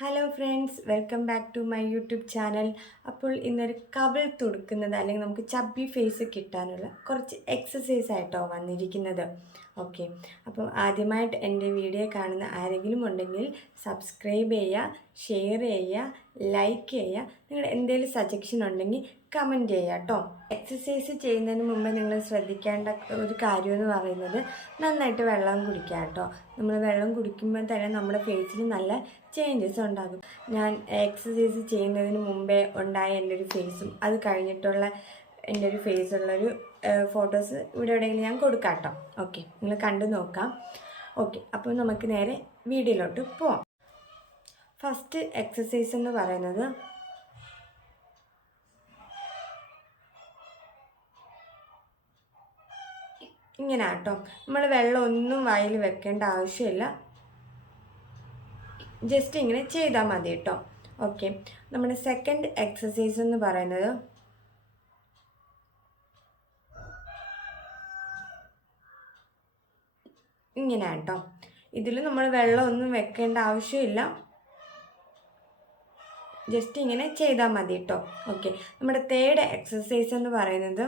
Hello friends, welcome back to my YouTube channel. അപ്പോൾ ഇന്നൊരു കവിൾ തുടുക്കുന്നത് അല്ലെങ്കിൽ നമുക്ക് ചബ്ബി ഫേസ് കിട്ടാനുള്ള കുറച്ച് എക്സസൈസ് ആയിട്ടോ വന്നിരിക്കുന്നത്. ഓക്കെ, അപ്പോൾ ആദ്യമായിട്ട് എൻ്റെ വീഡിയോ കാണുന്ന ആരെങ്കിലും ഉണ്ടെങ്കിൽ സബ്സ്ക്രൈബ് ചെയ്യുക, ഷെയർ ചെയ്യുക, ലൈക്ക് ചെയ്യുക. നിങ്ങളുടെ എന്തെങ്കിലും സജഷൻ ഉണ്ടെങ്കിൽ കമൻറ്റ് ചെയ്യുക കേട്ടോ. എക്സസൈസ് ചെയ്യുന്നതിന് മുമ്പ് നിങ്ങൾ ശ്രദ്ധിക്കേണ്ട ഒരു കാര്യമെന്ന് പറയുന്നത് നന്നായിട്ട് വെള്ളം കുടിക്കുക കേട്ടോ. നമ്മൾ വെള്ളം കുടിക്കുമ്പോൾ തന്നെ നമ്മുടെ ഫേസിൽ നല്ല ചേഞ്ചസ് ഉണ്ടാകും. ഞാൻ എക്സസൈസ് ചെയ്യുന്നതിന് മുമ്പേ ഉണ്ടായ എൻ്റെ ഒരു ഫേസും അത് കഴിഞ്ഞിട്ടുള്ള എൻ്റെ ഒരു ഫേസുള്ളൊരു ഫോട്ടോസ് ഇവിടെ എവിടെയെങ്കിലും ഞാൻ കൊടുക്കാം കേട്ടോ. ഓക്കെ, നിങ്ങൾ കണ്ടു നോക്കാം. ഓക്കെ, അപ്പോൾ നമുക്ക് നേരെ വീഡിയോയിലോട്ട് പോവാം. ഫസ്റ്റ് എക്സസൈസ് എന്ന് പറയുന്നത് ഇങ്ങനെ കേട്ടോ. നമ്മൾ വെള്ളം ഒന്നും വായിൽ വെക്കേണ്ട ആവശ്യമില്ല, ജസ്റ്റ് ഇങ്ങനെ ചെയ്താൽ മതി കേട്ടോ. ഓക്കെ, നമ്മുടെ സെക്കൻഡ് എക്സസൈസ് എന്ന് പറയുന്നത് ഇങ്ങനെ കേട്ടോ. ഇതിൽ നമ്മൾ വെള്ളം ഒന്നും വെക്കേണ്ട ആവശ്യമില്ല, ജസ്റ്റ് ഇങ്ങനെ ചെയ്താൽ മതി കേട്ടോ. ഓക്കെ, നമ്മുടെ തേർഡ് എക്സസൈസ് എന്ന് പറയുന്നത്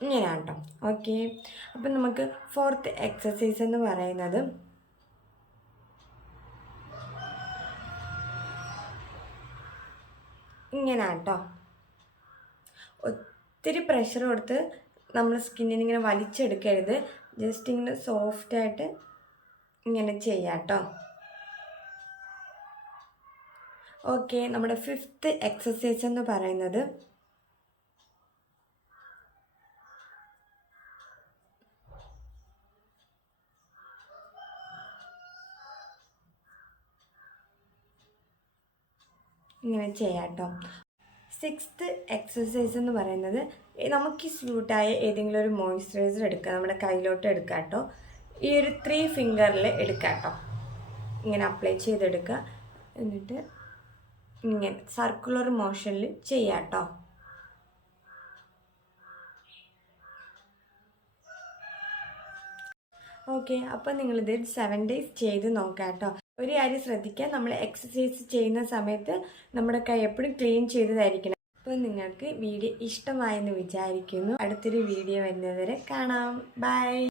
ഇങ്ങനെയാണ് കേട്ടോ. ഓക്കെ, അപ്പം നമുക്ക് ഫോർത്ത് എക്സസൈസ് എന്ന് പറയുന്നത് ഇങ്ങനെയാണ് കേട്ടോ. ഒത്തിരി പ്രഷർ കൊടുത്ത് നമ്മൾ സ്കിന്നിന് ഇങ്ങനെ വലിച്ചെടുക്കരുത്, ജസ്റ്റ് ഇങ്ങനെ സോഫ്റ്റായിട്ട് ഇങ്ങനെ ചെയ്യാം കേട്ടോ. ഓക്കെ, നമ്മുടെ ഫിഫ്ത്ത് എക്സസൈസ് എന്ന് പറയുന്നത് ഇങ്ങനെ ചെയ്യാം കേട്ടോ. സിക്സ്ത് എക്സസൈസ് എന്ന് പറയുന്നത് നമുക്ക് സ്യൂട്ടായ ഏതെങ്കിലും ഒരു മോയ്സ്ചറൈസർ എടുക്കുക, നമ്മുടെ കയ്യിലോട്ട് എടുക്കുക കേട്ടോ. ഈ ഒരു 3 ഫിംഗറിൽ എടുക്കുക കേട്ടോ. ഇങ്ങനെ അപ്ലൈ ചെയ്തെടുക്കുക, എന്നിട്ട് ഇങ്ങനെ സർക്കുലർ മോഷനിൽ ചെയ്യാം കേട്ടോ. ഓക്കെ, അപ്പോൾ നിങ്ങളിത് 7 ഡേയ്സ് ചെയ്ത് നോക്കാം കേട്ടോ. ഒരു കാര്യം ശ്രദ്ധിക്കുക, നമ്മൾ എക്സസൈസ് ചെയ്യുന്ന സമയത്ത് നമ്മുടെ കൈ എപ്പോഴും ക്ലീൻ ചെയ്തതായിരിക്കണം. അപ്പോൾ നിങ്ങൾക്ക് വീഡിയോ ഇഷ്ടമായെന്ന് വിചാരിക്കുന്നു. അടുത്തൊരു വീഡിയോ വരുന്നതുവരെ കാണാം. ബൈ.